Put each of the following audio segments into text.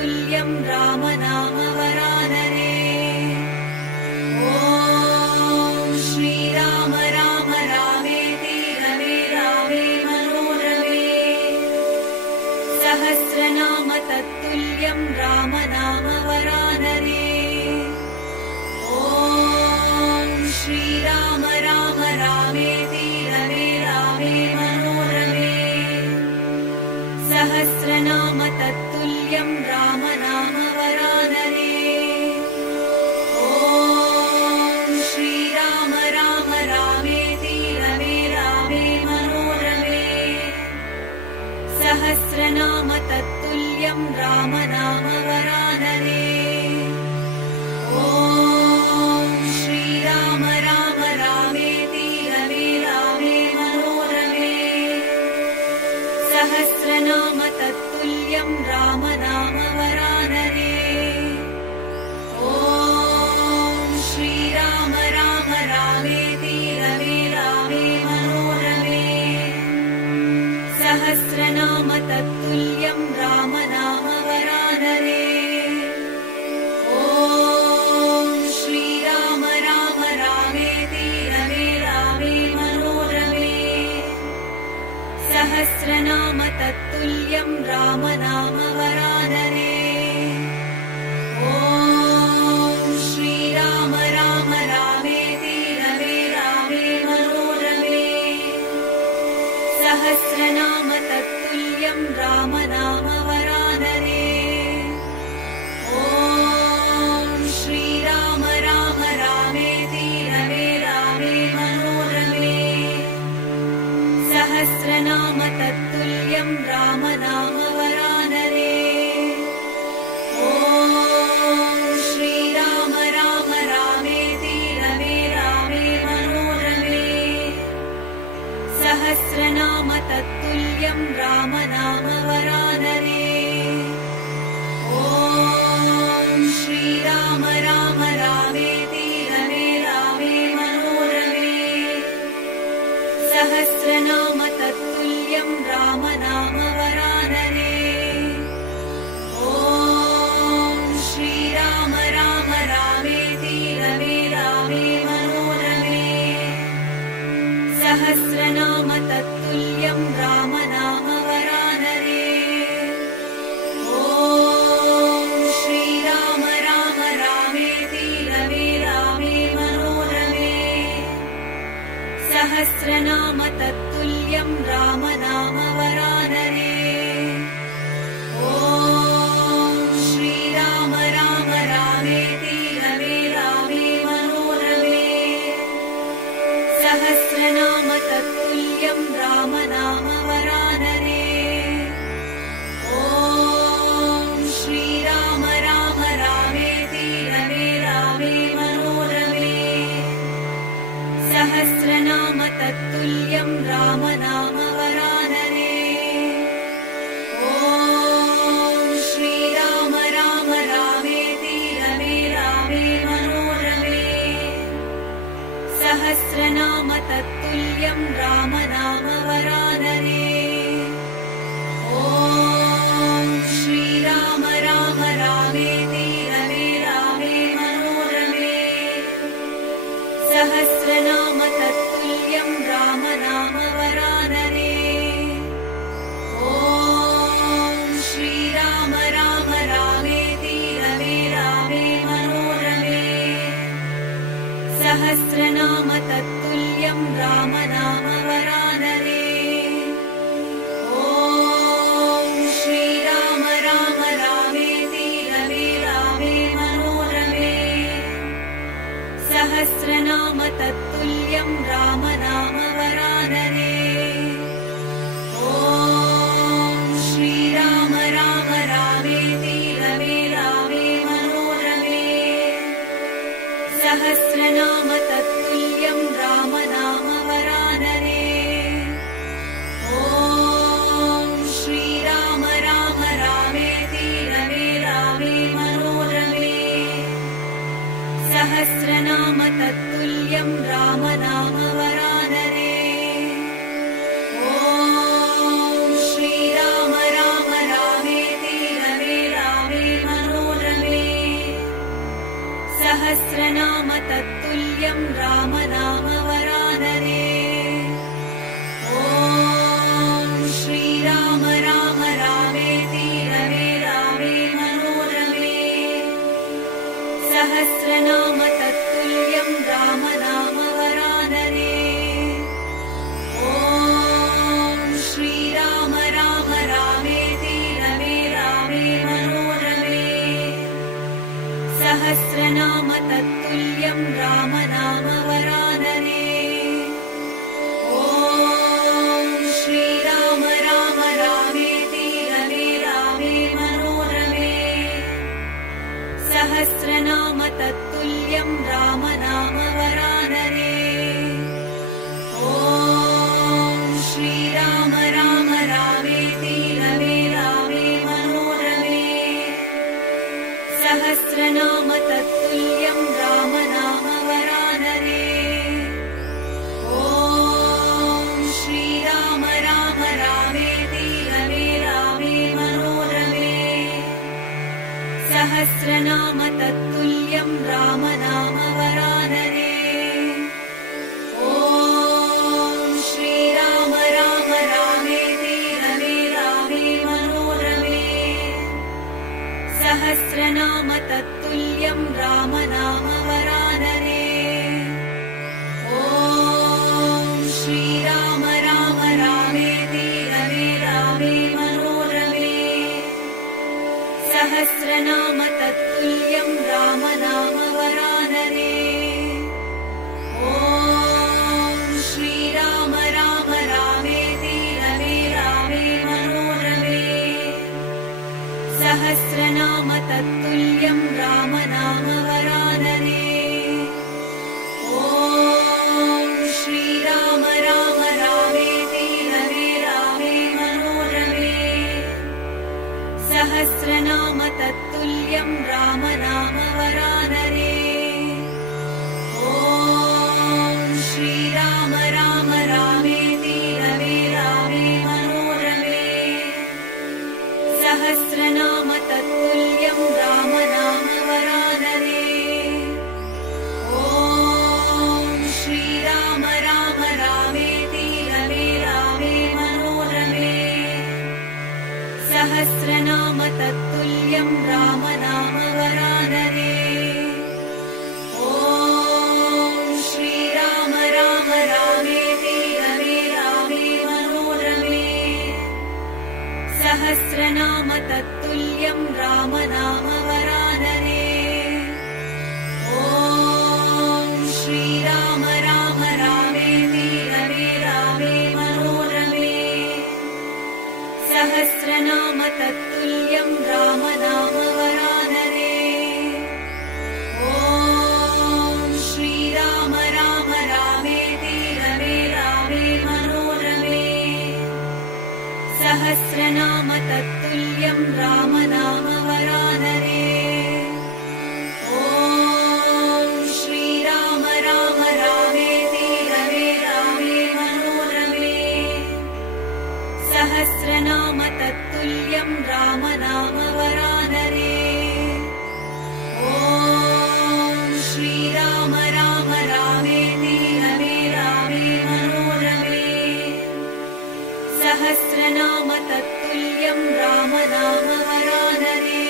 तत्तुल्यं राम नाम वरानरे। ॐ श्रीराम राम रामेति रमे रामे मनोरमे। सहस्रनाम तत्तुल्यं राम नाम वरानरे। ॐ श्रीराम राम रामेति रमे रामे मनोरमे। सहस्रनाम तत्तुल्यं राम नाम वरानरे। ॐ श्रीराम राम रामेति रमे रामे मनोरमे। सहस्रनाम तत्तुल्यं राम नाम वरानरे। ॐ श्रीराम राम रामेति रमे रामे मनोरमे। सहस्रनाम तत्तुल्यं राम नाम वरानरे। ॐ श्रीराम राम रामेति रमे रामे मनोरमे। सहस्रनाम तत्तुल्यं राम नाम वरानरे। ॐ श्रीराम राम रामेति रमे रामे मनोरमे। सहस्रनाम तत्तुल्यं राम नाम वरानरे। ॐ श्रीराम राम रामेति रमे रामे मनोरमे। सहस्रनाम तत्तुल्यं राम नाम वरानरे। ॐ श्रीराम राम रामेति रमे रामे मनोरमे। सहस्रनाम तत्तुल्यं राम नाम वरानरे। ॐ श्रीराम राम रामेति रमे रामे मनोरमे। सहस्रनाम तत्तुल्यं राम नाम वरानरे। ॐ श्रीराम राम रामेति रमे रामे मनोरमे। सहस्रनाम तत्तुल्यं राम नाम वरानरे। ॐ श्रीराम राम रामेति रमे रामे मनोरमे। सहस्रनाम तत्तुल्यं राम नाम वरानरे। ॐ श्रीराम राम रामेति रमे रामे मनोरमे। सहस्रनाम तत्तुल्यं राम नाम वरानरे। ॐ श्रीराम राम रामेति रमे रामे मनोरमे। सहस्रनाम तत्तुल्यं राम नाम वरानरे। ॐ श्रीराम राम रामेति रमे रामे मनोरमे। सहस्रनाम तत्तुल्यं राम नाम वरानरे। ॐ श्रीराम राम रामेति रमे रामे मनोरमे। सहस्रनाम तत्तुल्यं राम नाम वरानरे। ॐ श्रीराम राम रामेति रमे रामे मनोरमे। सहस्रनाम तत्तुल्यं राम नाम वरानरे। ॐ श्रीराम राम रामेति रमे रामे मनोरमे। सहस्रनाम तत्तुल्यं राम नाम वरानरे। ॐ श्रीराम राम रामेति रमे रामे मनोरमे। सहस्रनाम तत्तुल्यं राम नाम वरानरे। ॐ श्रीराम राम रामेति रमे रामे मनोरमे। सहस्रनाम तत्तुल्यं राम नाम वरानरे। ॐ श्रीराम राम रामेति रमे रामे मनोरमे। सहस्रनाम तत्तुल्यं राम नाम वरानरे। ॐ श्रीराम राम रामेति रमे रामे सहस्रनाम तत्तुल्यं रामनामवरानरे। ॐ श्रीराम राम रामेति रमे रामे मनोरमे। सहस्रनाम तत्तुल्यं रामनामवरानरे। ॐ श्रीराम राम रामेति रमे रामे मनोरमे। सहस्रनाम तत्तुल्यं रामनामवरानरे। ॐ श्रीराम राम रामेति रमे रामे मनोरमे। सहस्रनाम तत्तुल्यं रामनामवरानरे। ॐ श्रीराम राम रामेति रमे रामे मनोरमे। सहस्रनाम तत्तुल्यं रामनामवरानरे। ॐ श्रीराम राम रामेति रमे रामे मनोरमे। सहस्रनाम तत्तुल्यं रामनामवरानरे। ॐ श्रीराम राम रामेति रमे रामे मनोरमे। सहस्रनाम तत्तुल्यं रामनामवरानरे। ॐ श्रीराम राम रामेति रमे रामे मनोरमे। सहस्रनाम तत्तुल्यं रामनामवरानरे। ॐ श्रीराम राम रामेति रमे रामे मनोरमे। सहस्रनाम तत्तुल्यं रामनामवरानरे। ॐ श्रीराम राम रामेति रमे रामे मनोरमे। सहस्रनाम तत्तुल्यं रामनामवरानरे। ॐ श्रीराम राम रामेति रमे रामे मनोरमे। सहस्रनाम तत्तुल्यं रामनामवरानरे। ॐ श्रीराम राम रामेति रमे रामे मनोरमे। सहस्रनाम तत्तुल्यं रामनामवरानरे। ॐ श्रीराम राम रामेति रमे रामे मनोरमे। सहस्रनाम तत्तुल्यं रामनामवरानरे। ॐ श्रीराम राम रामेति रमे रामे मनोरमे। सहस्रनाम तत्तुल्यं रामनामवरानरे। ॐ श्रीराम राम रामेति रमे रामे मनोरमे। सहस्रनाम तत्तुल्यं रामनामवरानरे। ॐ श्रीराम राम रामेति रमे रामे मनोरमे। सहस्रनाम तत्तुल्यं रामनामवरानरे। ॐ श्रीराम राम रामेति रमे रामे मनोरमे। सहस्रनाम तत्तुल्यं रामनामवरानरे।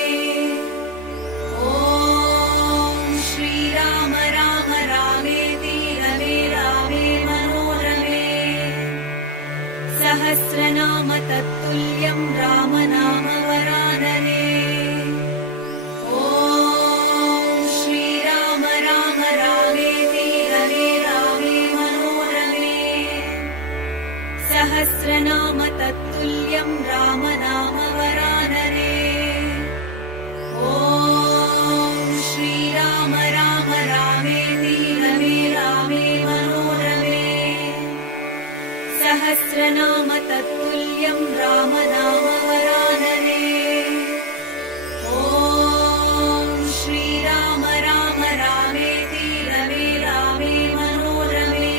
ॐ श्रीराम राम रामेति रमे रामे मनोरमे। सहस्रनाम तत्तुल्यं रामनामवरानरे। ॐ श्रीराम राम रामेति रमे रामे मनोरमे। सहस्रनाम तत्तुल्यं रामनामवरानरे। ॐ श्रीराम राम रामेति रमे रामे मनोरमे। सहस्रनाम तत्तुल्यं रामनामवरानरे। ॐ श्रीराम राम रामेति रमे रामे मनोरमे।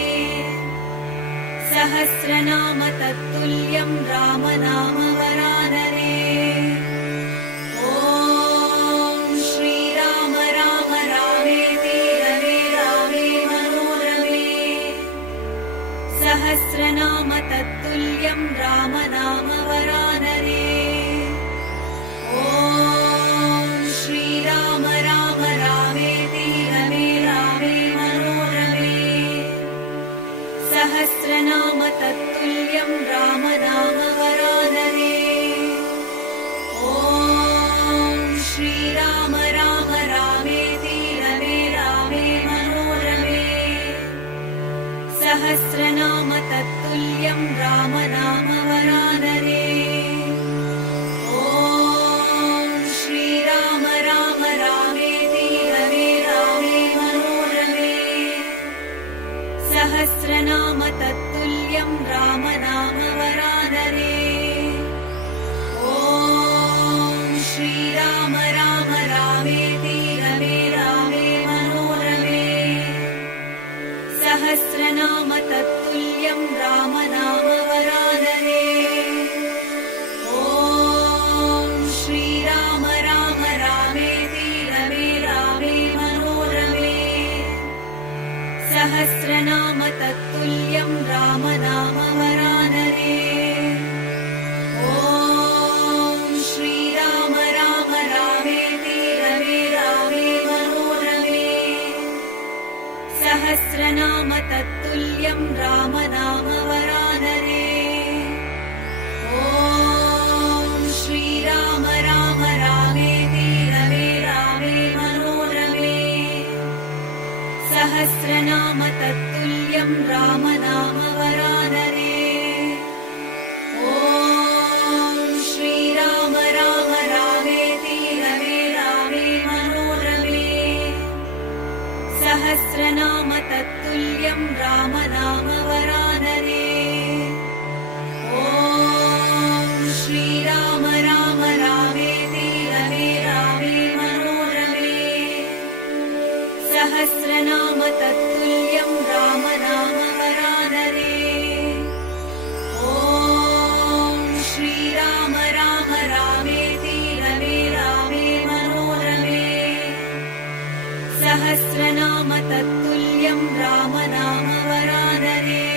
सहस्रनाम तत्तुल्यं रामनामवरानरे। ॐ श्रीराम राम रामेति राम नाम वरानने। ॐ श्रीराम राम रामेति रमे रामे मनोरमे। सहस्रनाम तत्तुल्यं राम नाम वरानने। ॐ श्रीराम राम रामेति रमे रामे मनोरमे। सहस्रनाम तत्तुल्यं राम नाम वरानने। ॐ श्रीराम राम रामेति रमे रामे मनोरमे। सहस्रनाम तत्तुल्यं राम नाम वरानने। ॐ श्रीराम राम रामेति रमे रामे मनोरमे। सहस्रनाम तत्तुल्यं राम नाम वरानने। ॐ श्रीराम राम रामेति रमे रामे मनोरमे। सहस्रनाम तत्तुल्यं राम नाम वरानने। ॐ श्रीराम राम रामेति रमे रामे मनोरमे। सहस्रनाम तत्तुल्यं राम नाम वरानने। ॐ श्रीराम राम रामेति रमे रामे मनोरमे। सहस्रनाम तत्तुल्यं राम नाम वरानने। ॐ श्रीराम राम रामेति रमे रामे मनोरमे। सहस्रनाम तत्तुल्यं राम नाम वरानने। ॐ श्रीराम राम रामेति रमे रामे मनोरमे। सहस्रनाम तत्तुल्यं राम नाम वरानने। ॐ श्रीराम राम रामेति रमे रामे मनोरमे। सहस्रनाम तत्तुल्यं राम नाम वरानने।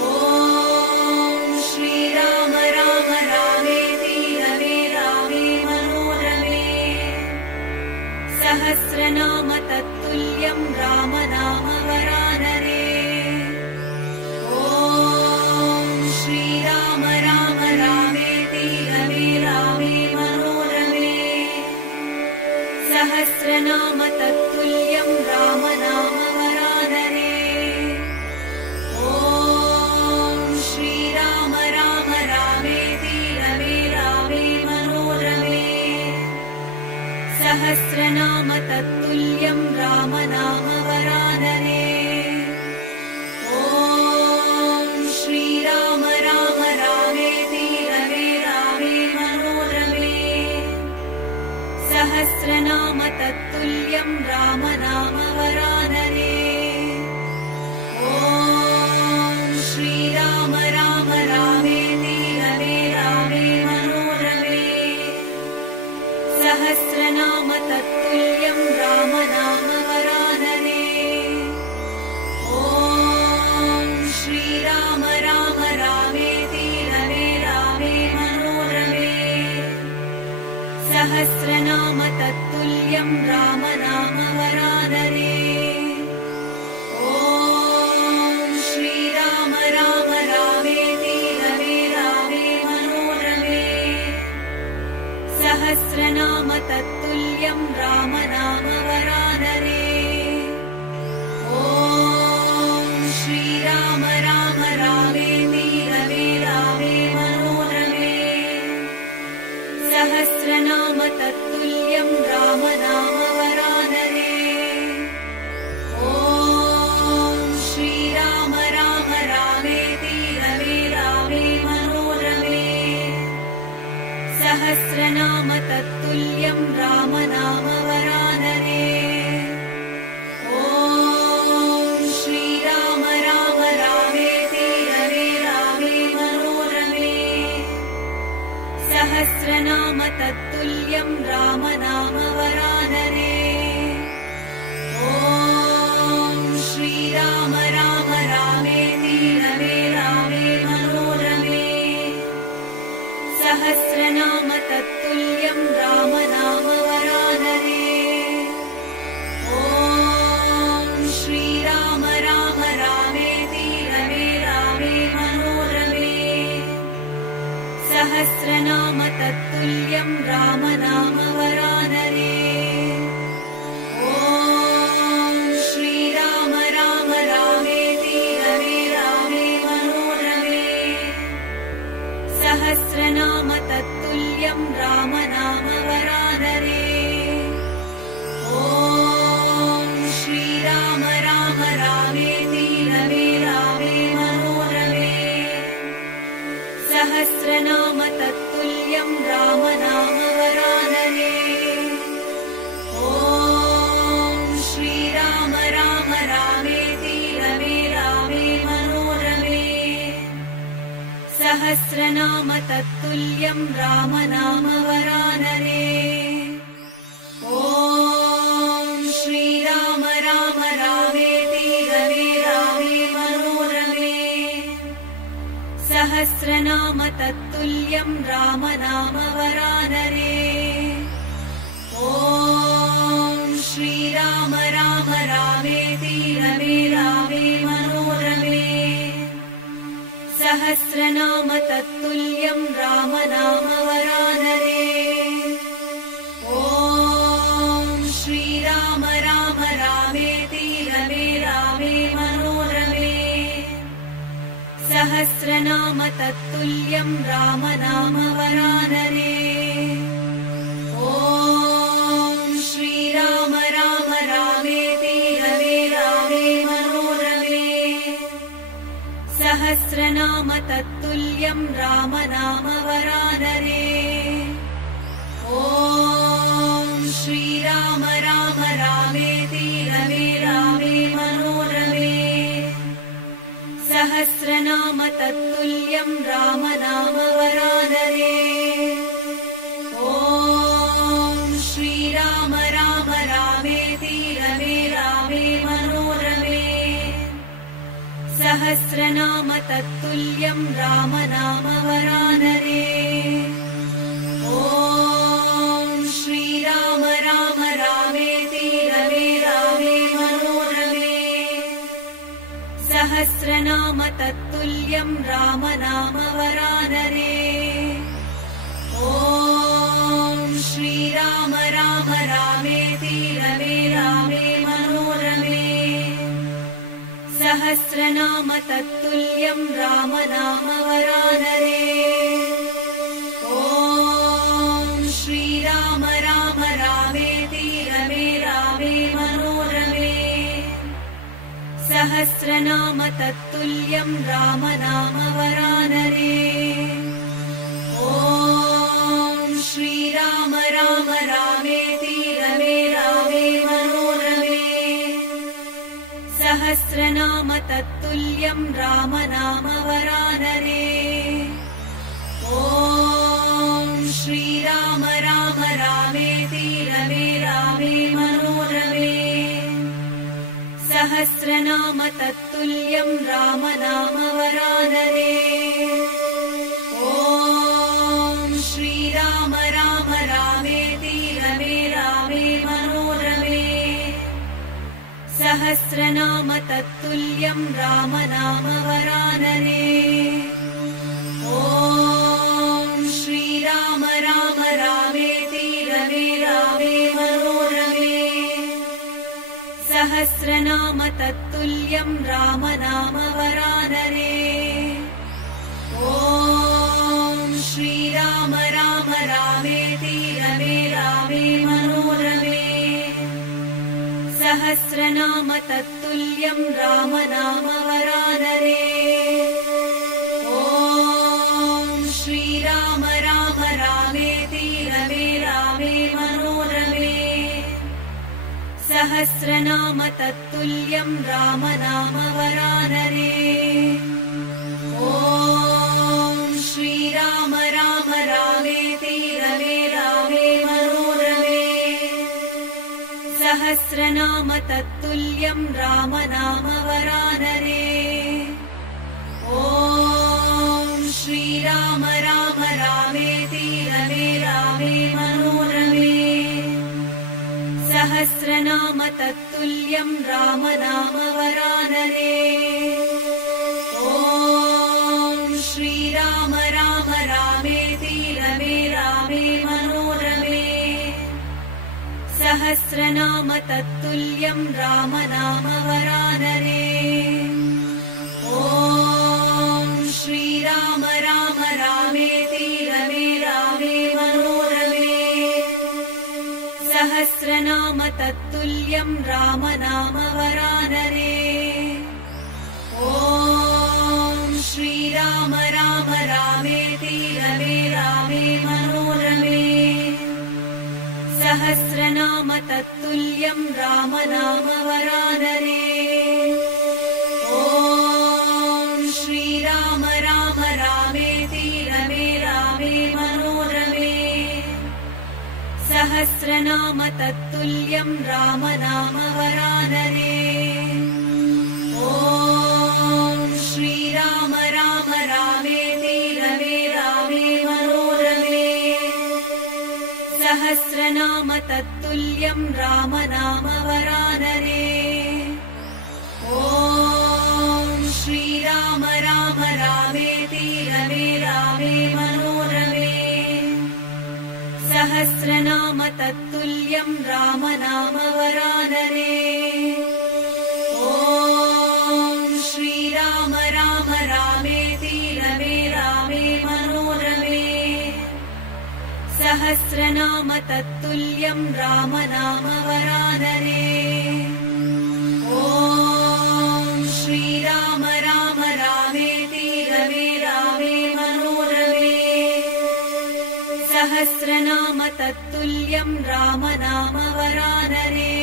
ॐ श्रीराम राम रामेति रमे रामे मनोरमे। सहस्रनाम तत्तुल्यं राम नाम वरानने। ॐ श्रीराम राम रामेति रमे रामे मनोरमे। सहस्रनाम तत्तुल्यं राम नाम वरानने। सहस्रनाम तत्तुल्यं राम नाम वरानरे। ॐ श्रीराम राम रामेति रमे रामे मनोरमे। सहस्रनाम तत्तुल्यं राम नाम वरानरे। ॐ श्रीराम राम रामेति रमे रामे मनोरमे। सहस्रनाम तत्तुल्यं राम नाम वरानरे। ॐ श्रीराम राम रामेति रमे रामे मनोरमे। सहस्रनाम तत्तुल्यं राम नाम वरानरे। ॐ श्रीराम राम रामेति रमे रामे मनोरमे। सहस्रनाम तत्तुल्यं राम नाम वरानरे। ॐ श्रीराम राम रामेति रमे रामे मनोरमे। सहस्रनाम तत्तुल्यं राम नाम वरानरे। ॐ श्रीराम राम रामेति रमे रामे मनोरमे। सहस्रनाम तत्तुल्यं राम नाम वरानरे। ॐ श्रीराम राम रामेति रमे रामे मनोरमे। सहस्रनाम तत्तुल्यं राम नाम वरानरे। ॐ श्रीराम राम रामेति रमे रामे मनोरमे। सहस्रनाम तत्तुल्यं राम नाम वरानरे। ॐ श्रीराम राम रामेति रमे रामे मनोरमे। सहस्रनाम तत्तुल्यं राम नाम वरानरे। ॐ श्रीराम राम रामेति रमे रामे मनोरमे। सहस्रनाम तत्तुल्यं राम नाम वरानरे। ॐ श्रीराम राम रामेति रमे रामे मनोरमे। सहस्रनाम तत्तुल्यं राम नाम वरानरे। ॐ श्रीराम राम रामेति रमे रामे मनोरमे। सहस्रनाम तत्तुल्यं राम नाम वरानरे। ॐ श्रीराम राम रामेति रमे रामे मनोरमे। सहस्रनाम तत्तुल्यं राम नाम वरानरे। ॐ श्रीराम राम रामेति रमे रामे मनोरमे। सहस्रनाम तत्तुल्यं राम नाम वरानरे। ॐ श्रीराम राम रामेति रमे रामे मनोरमे। सहस्रनाम तत्तुल्यं राम नाम वरानरे। ॐ श्रीराम राम रामेति रमे रामे मनोरमे। सहस्रनाम तत्तुल्यं राम नाम वरानरे। ॐ श्रीराम राम रामेति रमे रामे मनोरमे। सहस्रनाम तत्तुल्यं राम नाम वरानरे। ॐ श्रीराम राम रामेति रमे रामे मनोरमे। सहस्रनाम तत्तुल्यं राम नाम वरानरे। ॐ श्रीराम राम रामेति रमे रामे मनोरमे। सहस्रनाम तत्तुल्यं राम नाम वरानरे। ॐ श्रीराम राम रामेति रमे रामे मनोरमे। सहस्रनाम तत्तुल्यं राम नाम वरानरे। ॐ श्रीराम राम रामेति सहस्रनाम तत्तुल्यं राम नाम वरानने। ॐ श्रीराम राम रामेति रमे रामे मनोरमे। सहस्रनाम तत्तुल्यं राम नाम वरानने। ॐ श्रीराम राम रामेति रमे रामे मनोरमे। सहस्रनाम तत्तुल्यं राम नाम वरानने। ॐ श्रीराम राम रामेति रमे रामे मनोरमे। सहस्रनाम तत्तुल्यं राम नाम वरानने। ॐ श्रीराम राम रामेति रमे रामे मनोरमे। सहस्रनाम तत्तुल्यं राम नाम वरानने।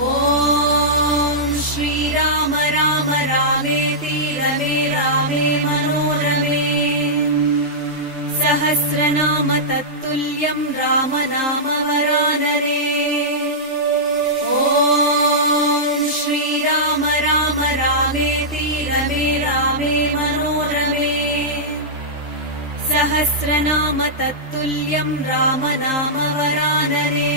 ॐ श्रीराम राम रामेति रमे रामे मनोरमे। सहस्रनाम तत्तुल्यं राम नाम वरानने। ॐ श्रीराम राम रामेति रमे रामे मनोरमे। सहस्रनाम तत्तुल्यं राम नाम वरानने।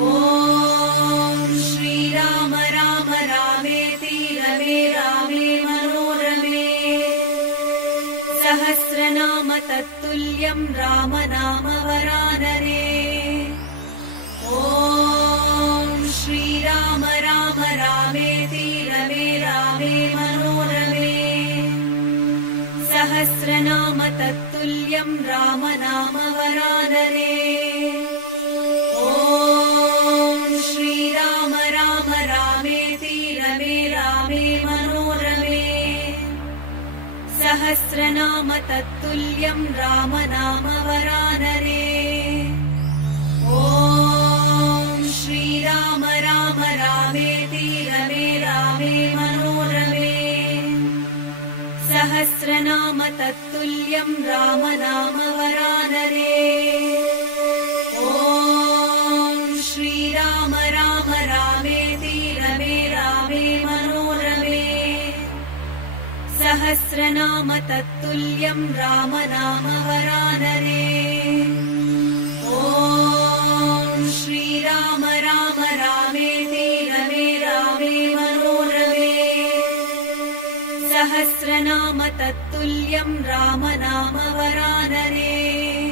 ॐ श्रीराम राम रामेति रमे रामे मनोरमे। सहस्रनाम तत्तुल्यं राम नाम वरानने। ॐ श्रीराम राम रामेति रमे रामे मनोरमे। सहस्रनाम तत्तुल्यं राम नाम वरानने। ॐ श्रीराम राम रामेति रमे रामे मनोरमे। सहस्रनाम तत्तुल्यं राम नाम वरानने। ॐ श्रीराम राम रामेति रमे रामे मनोरमे। सहस्रनाम तत्तुल्यं राम नाम वरानने। ॐ श्रीराम राम रामेति रमे रामे मनोरमे। सहस्रनाम तत्तुल्यं राम नाम वरानने। ॐ श्रीराम राम रामेति रमे रामे मनोरमे। सहस्रनाम तत्तुल्यं राम नाम वरानने।